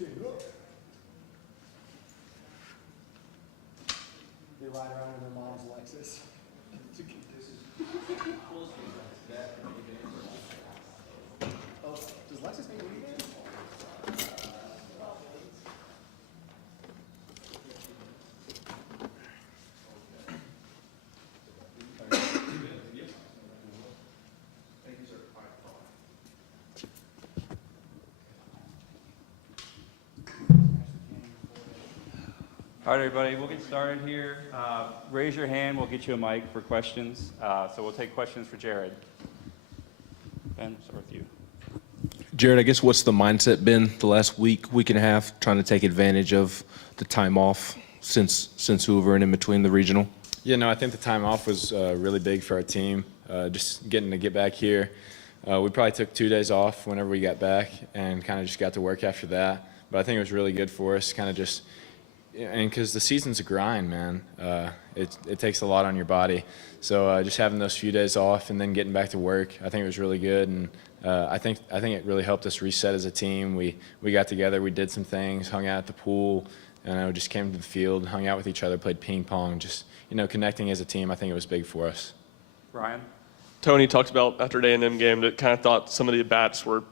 They ride around in their mom's Lexus. Oh, does Lexus make weed games? All right, everybody, we'll get started here. Raise your hand, we'll get you a mic for questions. So we'll take questions for Jared. Ben, we'll start with you. Jared, I guess what's the mindset been the last week and a half, trying to take advantage of the time off since Hoover and in between the regional? Yeah, no, I think the time off was really big for our team. Just getting to get back here. We probably took 2 days off whenever we got back and kind of just got to work after that. But I think it was really good for us, kind of just, and because the season's a grind, man. It takes a lot on your body. So just having those few days off and then getting back to work, I think it was really good. And I think it really helped us reset as a team. We got together, we did some things, hung out at the pool, and just came to the field, hung out with each other, played ping pong, just connecting as a team. I think it was big for us. Ryan? Tony talked about after the A&M game that kind of thought some of the at-bats were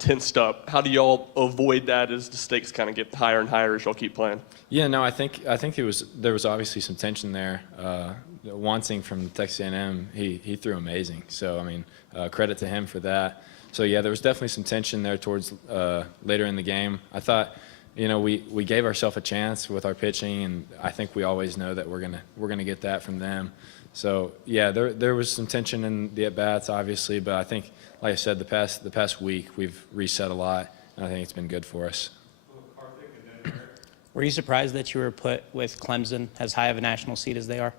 tensed up. How do y'all avoid that as the stakes kind of get higher and higher as y'all keep playing? Yeah, no, I think there was obviously some tension there. Wansing from Texas A&M, he threw amazing. So I mean, credit to him for that. So yeah, there was definitely some tension there towards later in the game. I thought, we gave ourselves a chance with our pitching, and I think we always know that we're gonna get that from them. So yeah, there was some tension in the at-bats, obviously, but I think, like I said, the past week we've reset a lot, and I think it's been good for us. Were you surprised that you were put with Clemson as high of a national seed as they are?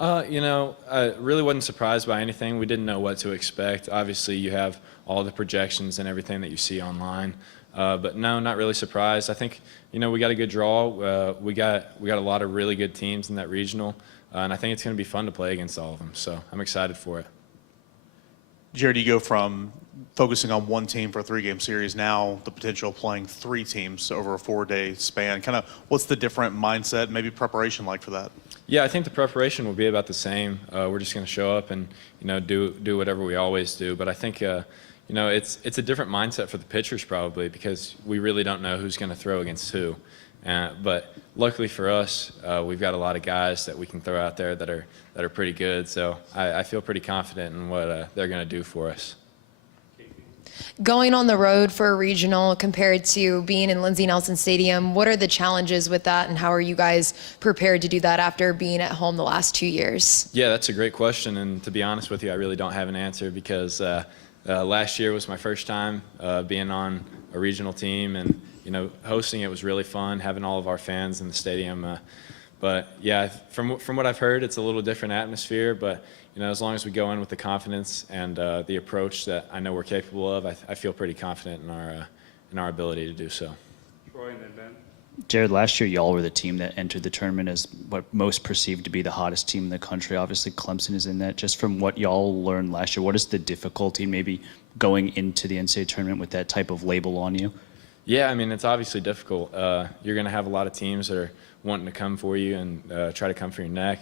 I really wasn't surprised by anything. We didn't know what to expect. Obviously, you have all the projections and everything that you see online, but no, not really surprised. I think we got a good draw. We got a lot of really good teams in that regional. And I think it's going to be fun to play against all of them. So I'm excited for it. Jared, you go from focusing on one team for a 3-game series, now the potential of playing 3 teams over a 4-day span. Kind of what's the different mindset, maybe preparation like for that? Yeah, I think the preparation will be about the same. We're just going to show up and do whatever we always do. But I think it's a different mindset for the pitchers probably, because we really don't know who's going to throw against who. But luckily for us, we've got a lot of guys that we can throw out there that are pretty good. So I feel pretty confident in what they're going to do for us. Going on the road for a regional compared to being in Lindsey Nelson Stadium, what are the challenges with that, and how are you guys prepared to do that after being at home the last 2 years? Yeah, that's a great question, and to be honest with you, I really don't have an answer because last year was my first time being on a regional team, and hosting it was really fun, having all of our fans in the stadium. But yeah, from what I've heard, it's a little different atmosphere. But as long as we go in with the confidence and the approach that I know we're capable of, I feel pretty confident in our ability to do so. Troy and then Ben. Jared, last year y'all were the team that entered the tournament as what most perceived to be the hottest team in the country. Obviously, Clemson is in that. Just from what y'all learned last year, what is the difficulty maybe going into the NCAA tournament with that type of label on you? Yeah, I mean, it's obviously difficult. You're going to have a lot of teams that are wanting to come for you and try to come for your neck.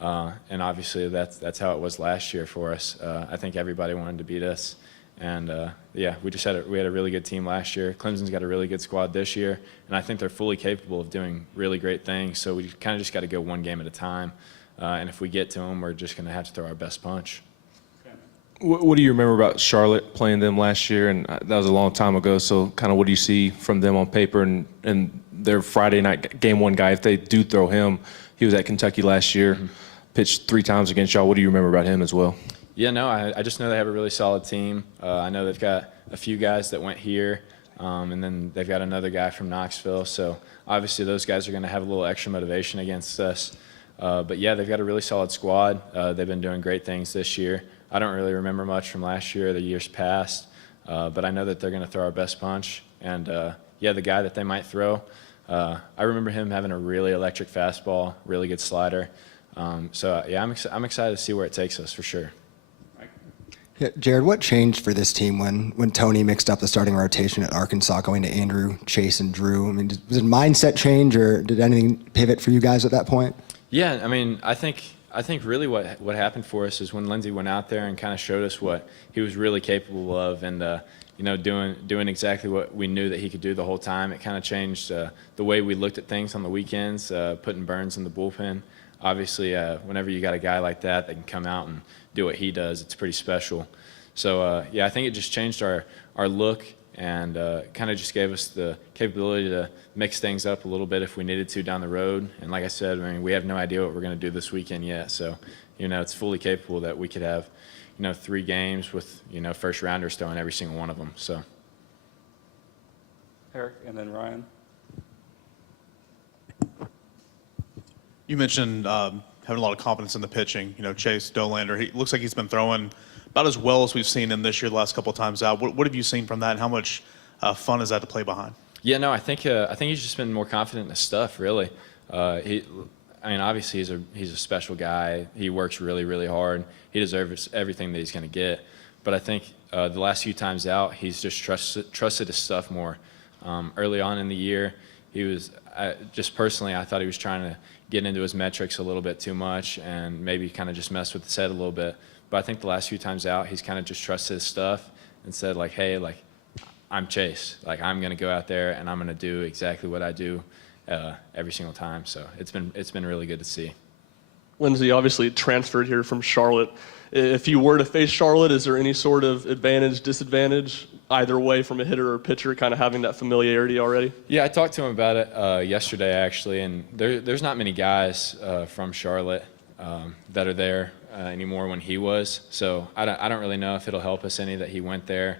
And obviously that's how it was last year for us. I think everybody wanted to beat us. And yeah, we had a really good team last year. Clemson's got a really good squad this year, and I think they're fully capable of doing really great things. So we kind of just got to go one game at a time. And if we get to them, we're just going to have to throw our best punch. What do you remember about Charlotte playing them last year? And that was a long time ago. So kind of what do you see from them on paper and their Friday night game 1 guy? If they do throw him, he was at Kentucky last year, pitched 3 times against y'all. What do you remember about him as well? Yeah, no, I just know they have a really solid team. I know they've got a few guys that went here, and then they've got another guy from Knoxville. So obviously those guys are going to have a little extra motivation against us. But yeah, they've got a really solid squad. They've been doing great things this year. I don't really remember much from last year, the years past, but I know that they're going to throw our best punch. And yeah, the guy that they might throw, I remember him having a really electric fastball, really good slider. So yeah, I'm excited to see where it takes us for sure. Yeah, Jared, what changed for this team when Tony mixed up the starting rotation at Arkansas, going to Andrew, Chase, and Drew? I mean, was it a mindset change, or did anything pivot for you guys at that point? Yeah, I mean, I think really what happened for us is when Lindsey went out there and kind of showed us what he was really capable of, and you know, doing exactly what we knew that he could do the whole time. It kind of changed the way we looked at things on the weekends, putting Burns in the bullpen. Obviously, whenever you got a guy like that can come out and do what he does, it's pretty special. So yeah, I think it just changed our look, and kind of just gave us the capability to mix things up a little bit if we needed to down the road. And like I said, I mean, we have no idea what we're going to do this weekend yet. So, you know, it's fully capable that we could have, you know, 3 games with, you know, first rounders throwing every single one of them. So. Eric, and then Ryan. You mentioned having a lot of confidence in the pitching. You know, Chase Dolander, he looks like he's been throwing about as well as we've seen him this year the last couple of times out. What have you seen from that, and how much fun is that to play behind? Yeah, no, I think he's just been more confident in his stuff, really. I mean, obviously he's a special guy. He works really, really hard. He deserves everything that he's going to get. But I think the last few times out, he's just trusted his stuff more. Early on in the year, he was just personally, I thought he was trying to get into his metrics a little bit too much and maybe kind of just mess with his head a little bit. But I think the last few times out, he's kind of just trusted his stuff and said, like, hey, like, I'm Chase. Like, I'm going to go out there and I'm going to do exactly what I do every single time. So it's been really good to see. Lindsey obviously transferred here from Charlotte. If you were to face Charlotte, is there any sort of advantage, disadvantage, either way from a hitter or pitcher, kind of having that familiarity already? Yeah, I talked to him about it yesterday, actually, and there's not many guys from Charlotte that are there anymore when he was. So I don't really know if it'll help us any that he went there.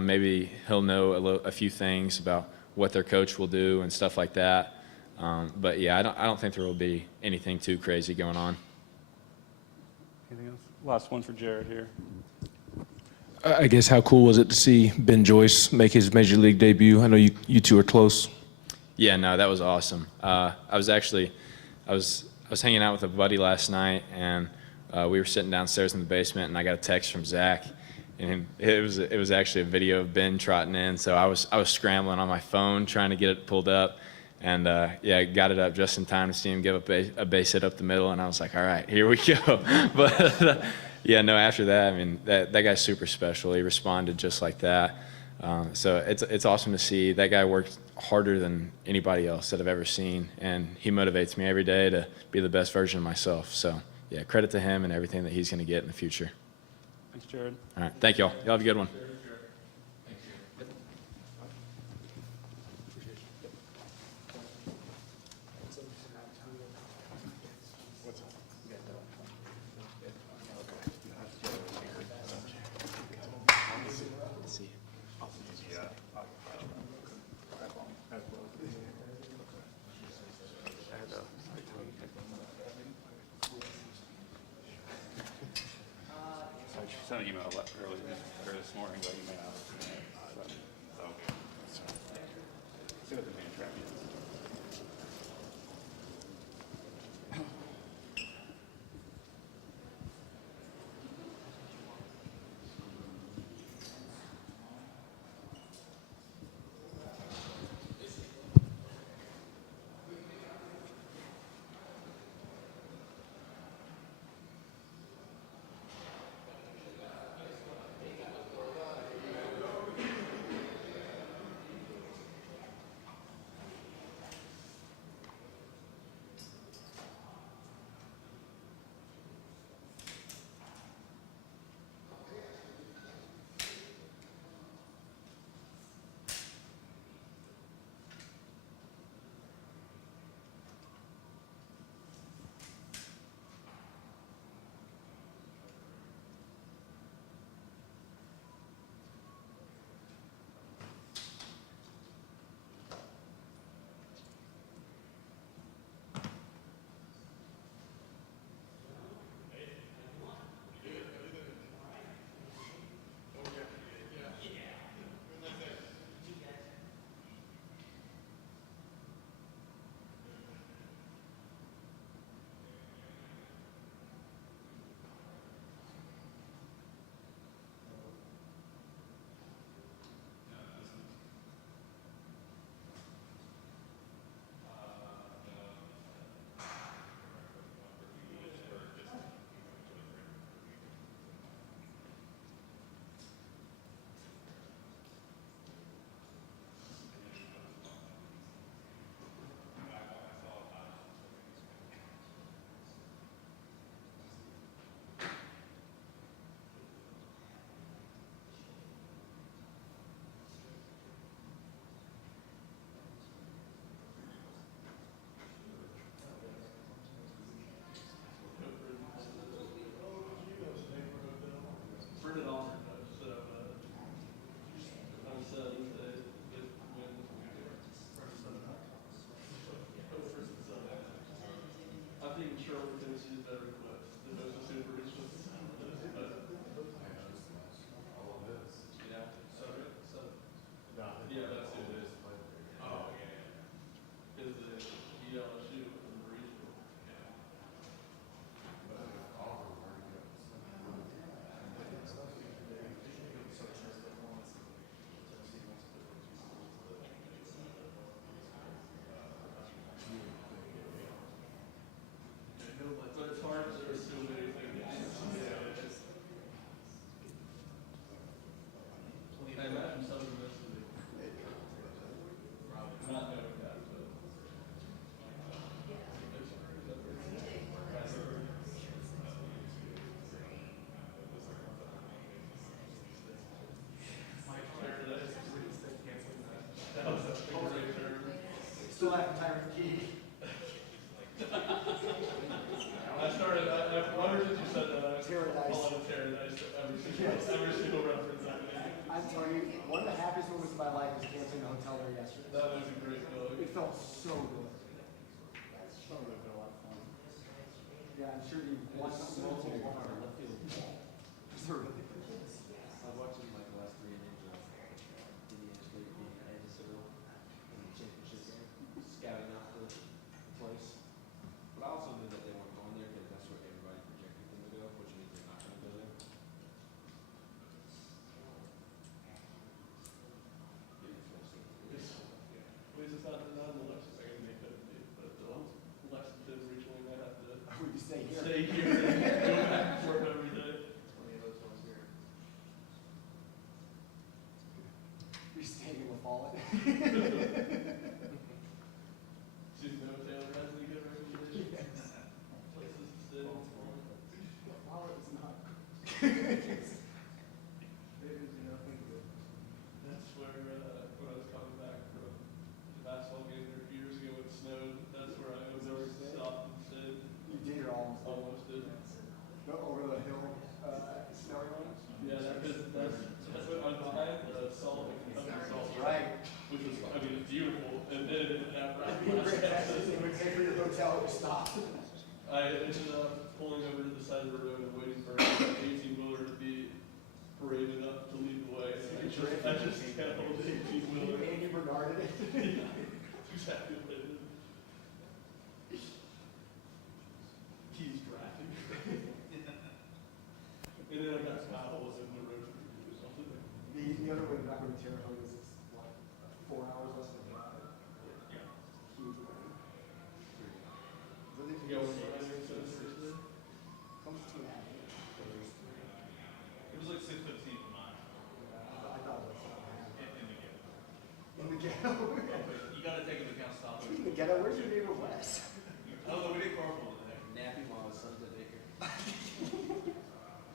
Maybe he'll know a few things about what their coach will do and stuff like that. But yeah, I don't think there will be anything too crazy going on. Anything else? Last one for Jared here. I guess how cool was it to see Ben Joyce make his major league debut? I know you two are close. Yeah, no, that was awesome. I was hanging out with a buddy last night, and we were sitting downstairs in the basement, and I got a text from Zach, and it was actually a video of Ben trotting in. So I was scrambling on my phone trying to get it pulled up, and yeah, got it up just in time to see him give up a base hit up the middle, and I was like, all right, here we go. But yeah, no, after that, I mean, that guy's super special. He responded just like that. So it's awesome to see. That guy worked harder than anybody else that I've ever seen, and he motivates me every day to be the best version of myself. So yeah, credit to him and everything that he's going to get in the future. Thanks, Jared. All right, thank y'all. Y'all have a good one. I sent an email earlier this morning, but you may not have seen it. So, see what the main trend is. Sherwood, Tennessee is better equipped than most of Super Regional. Yeah, that's who it is. Oh, yeah. Is the LSU from the regional. But it's hard to assume anything. I imagine some of the rest of it. Not knowing that, but. Still have time for key. I wondered if you said that. I was Paradise. calling it paradise every single reference I made. I'm telling you, one of the happiest moments of my life was canceling the hotel there yesterday. That was a great feeling. It felt so good. So good, a lot of fun. Yeah, I'm sure you watched multiple ones on left field. It's really good. I was watching like the last 3 innings of Indiana State being at Edinburgh in the championship game, scouting out the place. But I also knew that they weren't going there because that's where everybody projected them to go, which means they're not going to go there. At least it's not an election second they couldn't be, but Lexington regionally they have to We just stay here. stay here and go back and forth every day. Plenty of those ones here. You're staying in the fall. Susan Taylor has any good recommendations? Places to stay. Fall is not. That's where, when I was coming back from the basketball game there a few years ago when it snowed, that's where I was always stopped and stayed. You did or almost. Almost did. Go over the hill, snowy one? Yeah, that's what I'm behind, Salt, Salt. Right. Which was, I mean, it's beautiful, and then it didn't happen. It would pay for your hotel to stop. I ended up pulling over to the side of the road and waiting for an 18-wheeler to be paraded up to lead the way. And I just can't hold the 18-wheeler. Andy Bernard in it. Exactly what it is. Keys drafting. And then I got potholes in the road or something. The other way back from Terre Haute is, what, 4 hours less than drive? Yeah. Huge way. You go over there, so it's Thursday? Comes to 2.5 years. It was like 6:15 for mine. I thought it was 7.5. In the game. In the ghetto. You got to take into account stop. In the ghetto, where's your neighbor Wes? Oh, we did carpool in there. Napping while his son's at daycare.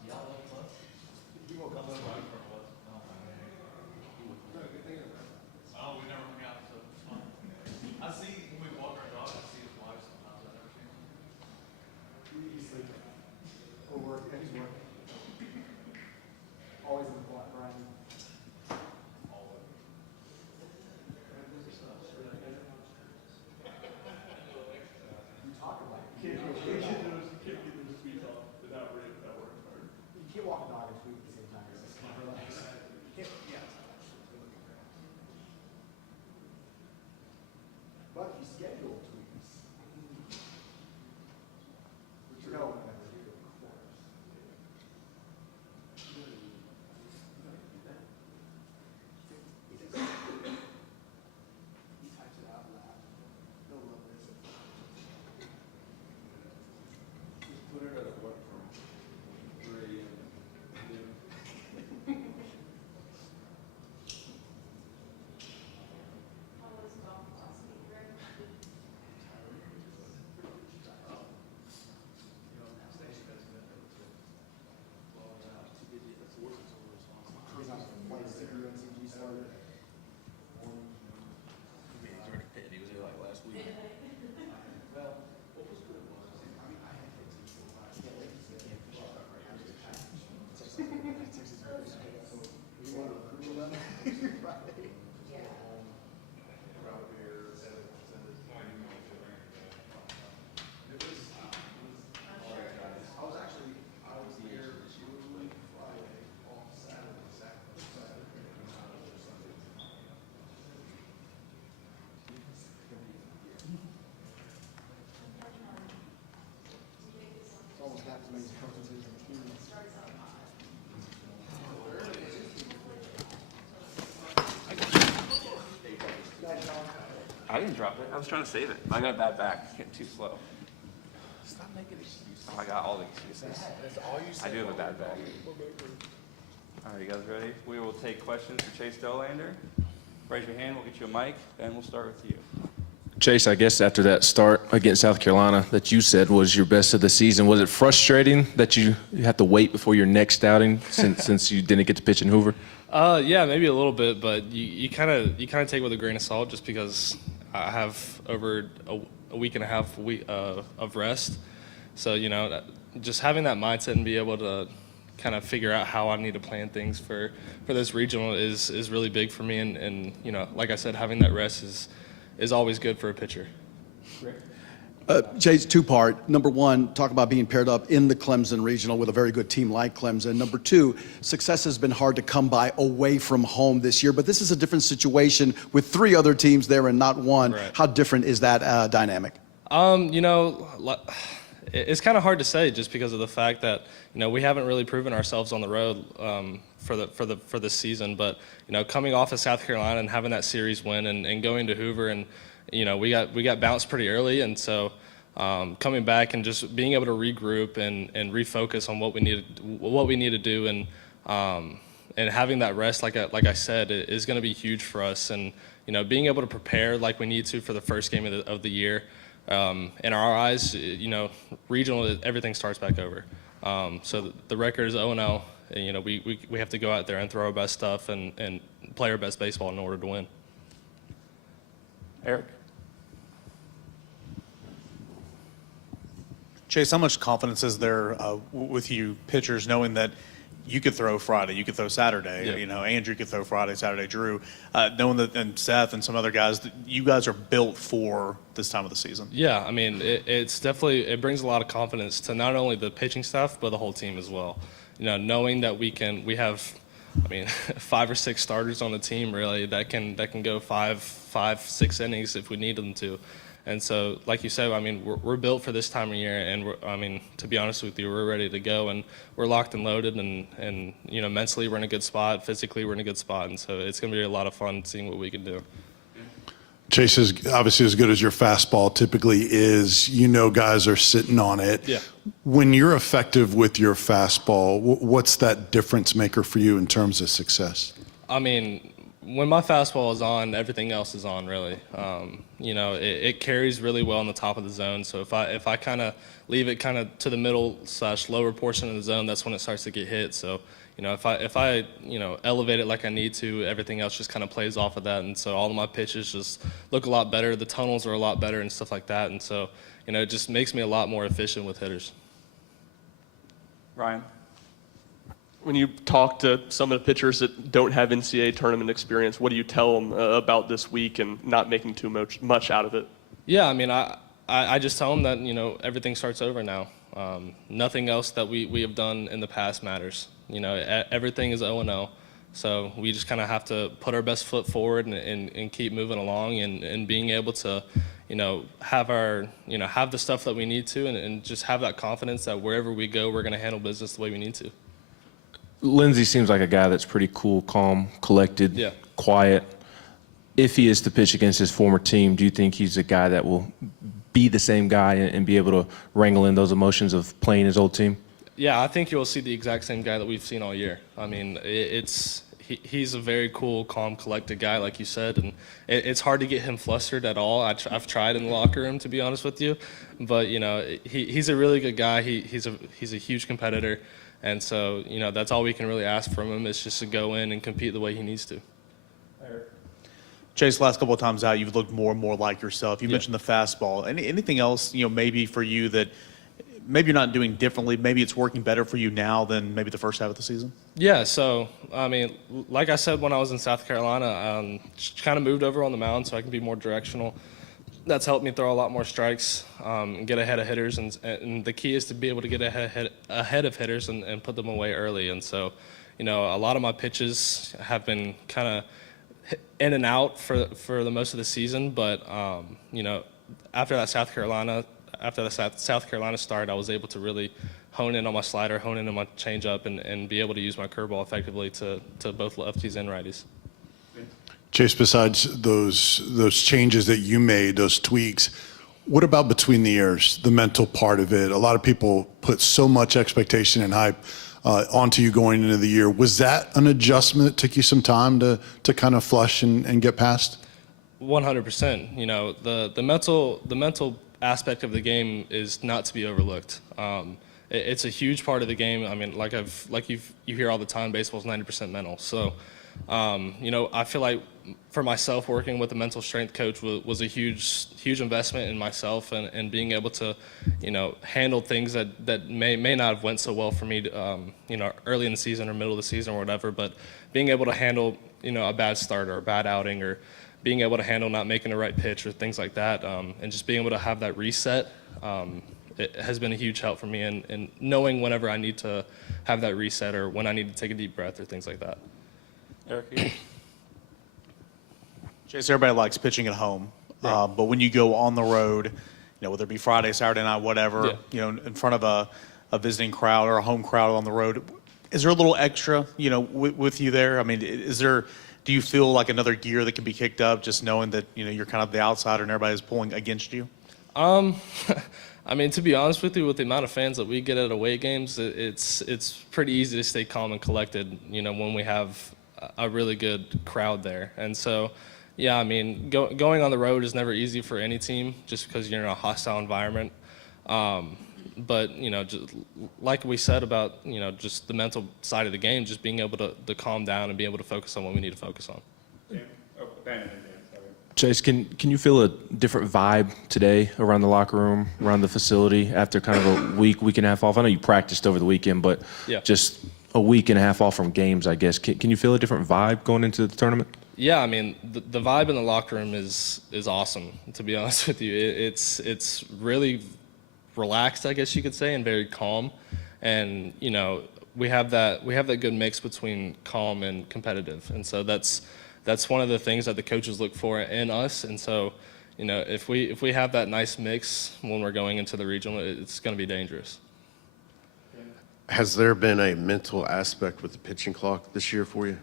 Y'all love clubs? He will come over. Oh, we never hung out, so it's fun. I see when we walk our dog, I see his wife sometimes. I've never seen him. He's sleeping. Or working, he's working. Always in the block, Brian. You talk about it. Can't get those tweets off without working hard. You can't walk a dog and tweet at the same time. It's just kind of I didn't drop it. I was trying to save it. I got a bad back. It's getting too slow. Stop making excuses. Oh, I got all the excuses. I do have a bad back. All right, you guys ready? We will take questions for Chase Dolander. Raise your hand. We'll get you a mic. Ben, we'll start with you. Chase, I guess after that start against South Carolina that you said was your best of the season, was it frustrating that you have to wait before your next outing since you didn't get to pitch in Hoover? Yeah, maybe a little bit, but you kind of take it with a grain of salt just because I have over a week and a half of rest. So, just having that mindset and be able to kind of figure out how I need to plan things for this regional is really big for me. And like I said, having that rest is always good for a pitcher. Chase, two-part. Number one, talk about being paired up in the Clemson Regional with a very good team like Clemson. Number two, success has been hard to come by away from home this year, but this is a different situation with 3 other teams there and not one. Right. How different is that dynamic? It's kind of hard to say just because of the fact that we haven't really proven ourselves on the road for this season. But coming off of South Carolina and having that series win and going to Hoover, and we got bounced pretty early, and so coming back and just being able to regroup and refocus on what we need to do, and having that rest, like I said, is going to be huge for us. And being able to prepare like we need to for the first game of the year. In our eyes, regional, everything starts back over. So the record is 0-0. And, we have to go out there and throw our best stuff and play our best baseball in order to win. Eric? Chase, how much confidence is there with you pitchers knowing that you could throw Friday, you could throw Saturday, Yeah. Andrew could throw Friday, Saturday, Drew, knowing that, and Seth and some other guys, that you guys are built for this time of the season? Yeah, I mean, it brings a lot of confidence to not only the pitching staff, but the whole team as well. Knowing that we have, 5 or 6 starters on the team really that can go 5-6 innings if we need them to. And so, like you said, we're built for this time of year, and to be honest with you, we're ready to go, and we're locked and loaded, and mentally we're in a good spot, physically we're in a good spot, and so it's going to be a lot of fun seeing what we can do. Chase is obviously as good as your fastball typically is. Guys are sitting on it. Yeah. When you're effective with your fastball, what's that difference maker for you in terms of success? When my fastball is on, everything else is on, really. It carries really well in the top of the zone. So if I kind of leave it kind of to the middle/lower portion of the zone, that's when it starts to get hit. So if I elevate it like I need to, everything else just kind of plays off of that. And so all of my pitches just look a lot better. The tonals are a lot better and stuff like that. And so it just makes me a lot more efficient with hitters. Ryan? When you talk to some of the pitchers that don't have NCAA tournament experience, what do you tell them about this week and not making too much out of it? Yeah, I just tell them that, everything starts over now. Nothing else that we have done in the past matters. Everything is 0-0. So we just kind of have to put our best foot forward and keep moving along and being able to, have the stuff that we need to and just have that confidence that wherever we go, we're going to handle business the way we need to. Lindsey seems like a guy that's pretty cool, calm, collected, Yeah. quiet. If he is to pitch against his former team, do you think he's a guy that will be the same guy and be able to wrangle in those emotions of playing his old team? Yeah, I think you'll see the exact same guy that we've seen all year. He's a very cool, calm, collected guy, like you said, and it's hard to get him flustered at all. I've tried in the locker room, to be honest with you, but he's a really good guy. He's a huge competitor, and so that's all we can really ask from him is just to go in and compete the way he needs to. Chase, last couple of times out, you've looked more and more like yourself. You mentioned the fastball. Anything else, maybe for you that maybe you're not doing differently, maybe it's working better for you now than maybe the first half of the season? Yeah, so, like I said, when I was in South Carolina, kind of moved over on the mound so I can be more directional. That's helped me throw a lot more strikes and get ahead of hitters. And the key is to be able to get ahead of hitters and put them away early. And so, a lot of my pitches have been kind of in and out for the most of the season. But, after the South Carolina start, I was able to really hone in on my slider, hone in on my changeup, and be able to use my curveball effectively to both lefties and righties. Chase, besides those changes that you made, those tweaks, what about between the ears, the mental part of it? A lot of people put so much expectation and hype onto you going into the year. Was that an adjustment that took you some time to kind of flush and get past? 100%. You know, the mental aspect of the game is not to be overlooked. It's a huge part of the game. I mean, you hear all the time, baseball's 90% mental. So, you know, I feel like for myself, working with a mental strength coach was a huge investment in myself and being able to, you know, handle things that may not have went so well for me, you know, early in the season or middle of the season or whatever, but being able to handle, you know, a bad start or a bad outing, or being able to handle not making the right pitch or things like that, and just being able to have that reset, it has been a huge help for me, and knowing whenever I need to have that reset or when I need to take a deep breath or things like that. Eric? Chase, everybody likes pitching at home, but when you go on the road, you know, whether it be Friday, Saturday night, whatever, Yeah. you know, in front of a visiting crowd or a home crowd on the road, is there a little extra, you know, with you there? I mean, do you feel like another gear that can be kicked up just knowing that, you know, you're kind of the outsider and everybody's pulling against you? I mean, to be honest with you, with the amount of fans that we get at away games, it's pretty easy to stay calm and collected, you know, when we have a really good crowd there. And so, yeah, I mean, going on the road is never easy for any team just because you're in a hostile environment. But, you know, just like we said about, you know, just the mental side of the game, just being able to calm down and be able to focus on what we need to focus on. Chase, can you feel a different vibe today around the locker room, around the facility after kind of a week and a half off? I know you practiced over the weekend, but Yeah. just a week and a half off from games, I guess. Can you feel a different vibe going into the tournament? Yeah, I mean, the vibe in the locker room is awesome, to be honest with you. It's really relaxed, I guess you could say, and very calm. And, you know, we have that good mix between calm and competitive. And so that's one of the things that the coaches look for in us. And so, you know, if we have that nice mix when we're going into the regional, it's going to be dangerous. Has there been a mental aspect with the pitching clock this year for you?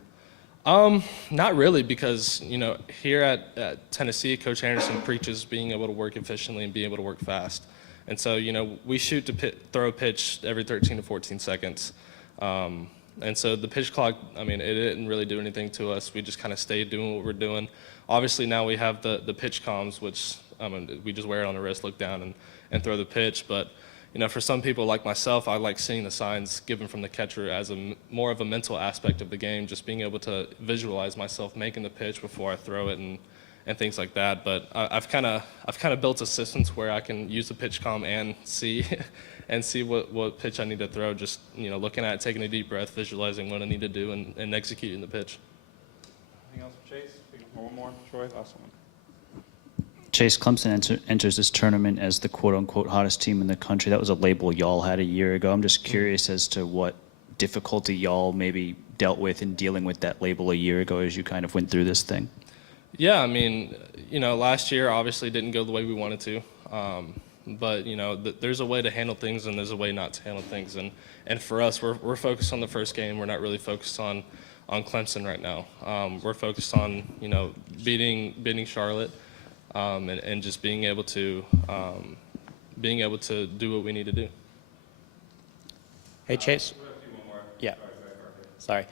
Not really, because, you know, here at Tennessee, Coach Anderson preaches being able to work efficiently and being able to work fast. And so, you know, we shoot to throw a pitch every 13 to 14 seconds. And so the pitch clock, I mean, it didn't really do anything to us. We just kind of stayed doing what we're doing. Obviously, now we have the pitch comms, which we just wear it on the wrist, look down, and throw the pitch. But, you know, for some people like myself, I like seeing the signs given from the catcher as more of a mental aspect of the game, just being able to visualize myself making the pitch before I throw it and things like that. But I've kind of built a system to where I can use the pitch comm and see and see what pitch I need to throw, just, you know, looking at it, taking a deep breath, visualizing what I need to do, and executing the pitch. Anything else for Chase? One more, Troy, last one. Chase, Clemson enters this tournament as the quote-unquote hottest team in the country. That was a label y'all had a year ago. I'm just curious as to what difficulty y'all maybe dealt with in dealing with that label a year ago as you kind of went through this thing. Yeah, I mean, you know, last year obviously didn't go the way we wanted to. But, you know, there's a way to handle things and there's a way not to handle things. And for us, we're focused on the first game. We're not really focused on Clemson right now. We're focused on, you know, beating Charlotte and just being able to do what we need to do. Hey, Chase. Yeah. Sorry.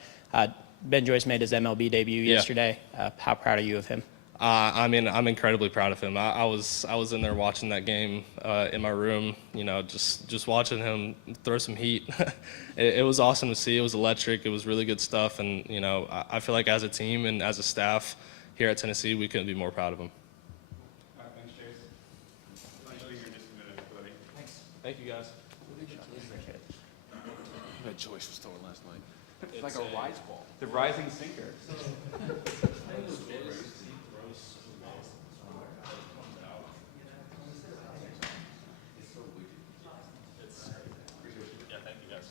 Ben Joyce made his MLB debut yesterday. How proud are you of him? I mean, I'm incredibly proud of him. I was in there watching that game in my room, you know, just watching him throw some heat. It was awesome to see. It was electric. It was really good stuff. And, you know, I feel like as a team and as a staff here at Tennessee, we couldn't be more proud of him. All right, thanks, Chase. I'll show you here in just a minute, buddy. Thanks. Thank you, guys. That Joyce was throwing last night. It's like a rise ball. The rising sinker. Yeah, thank you, guys.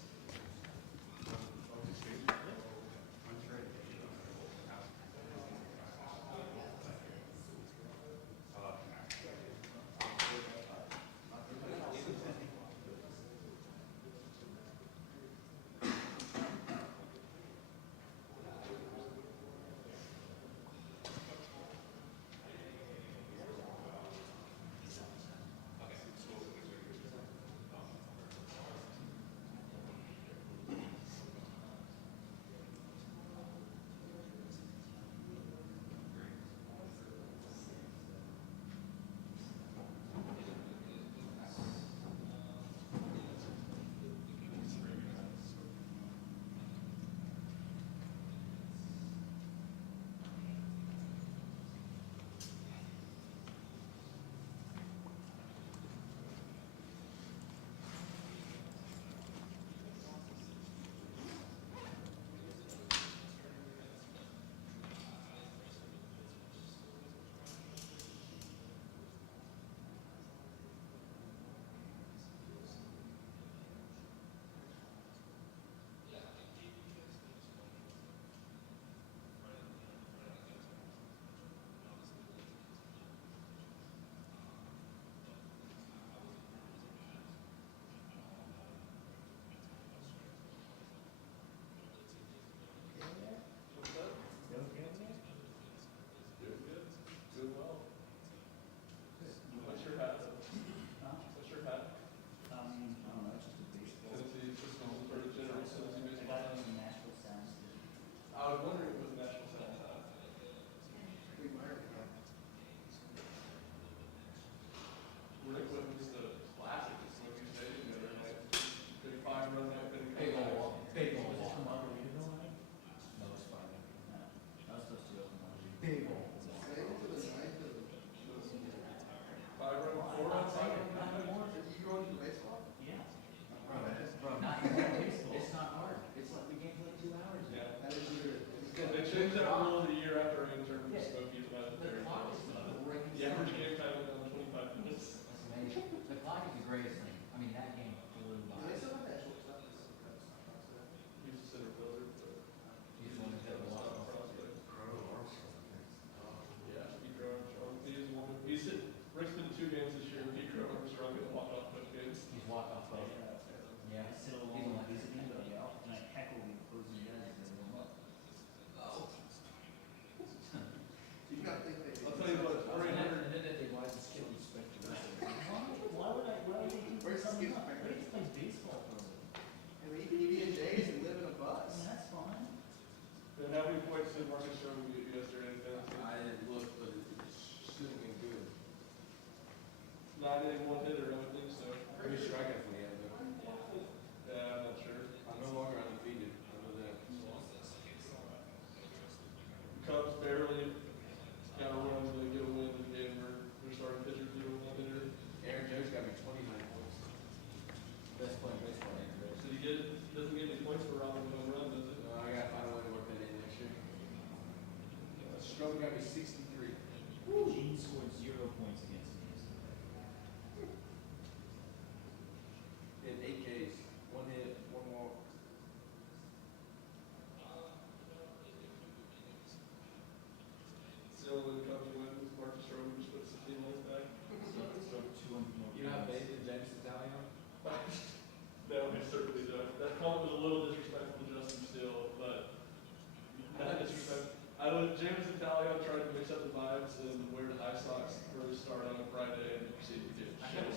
walk off of. Yeah, sit along like visiting, but yeah, and I heckle the opposing guys as they warm up. You gotta think they. I'll tell you what, And then they why the skill respect the rest of it. Why would they do something up? They just play baseball for a living. And we can be in J's and live in a I bus. mean, that's fine. And how many points did Marcus Sherman get yesterday in fantasy? I didn't look, but it should have been good. 9 in one hitter, I would think so. Pretty strikeouts we had, though. Yeah, I'm not sure. I'm no longer undefeated. I know that. Cubs barely got a run to get a win in Denver. Their starting pitcher threw a one hitter. Aaron Jones got me 29 points. Best player in baseball, Aaron Jones. Did he doesn't get any points for robbing a home run, does it? I gotta find a way to work that in next year. Strowman got me 63. Gene scored 0 points against me. He had 8 Ks, 1 hit, 1 walk. Still when the Cubs win, Marcus Sherman just puts the team lights back. You know how bathed in James Italian? No, I certainly don't. That comment was a little disrespectful to Justin Steele, but not disrespectful. James Italian tried to mix up the vibes and wear the high socks for the start on a Friday and proceeded to get shit. The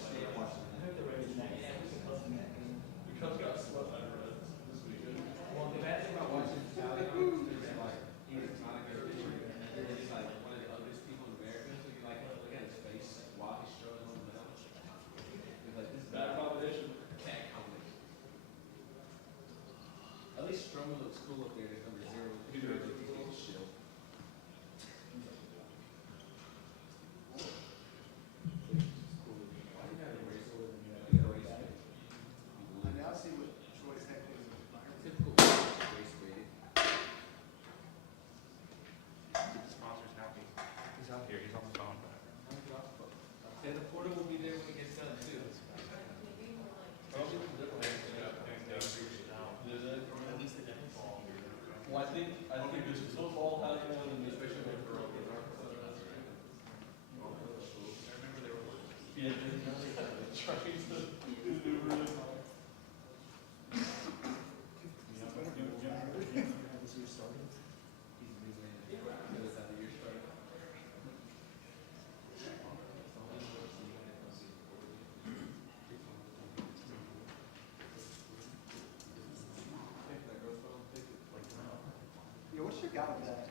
Cubs got swept by the Reds this weekend. Well, the bad thing about watching Italian is like, he's not a good pitcher. And then he's like one of the ugliest people in America. So you like look at his face while he's struggling on the mound. He's like, this is Bad combination. bad combination. At least Stroman looks cool up there. There's number 0. He does. Shield. I now see what Troy's heckling is. Typical race weighted. Keep the sponsors happy. He's out here, he's on the phone. And the portal will be there when it gets done too. Well, I think there's football has one and especially when for yeah, trying to do really hard. Yeah, what's your guy with that?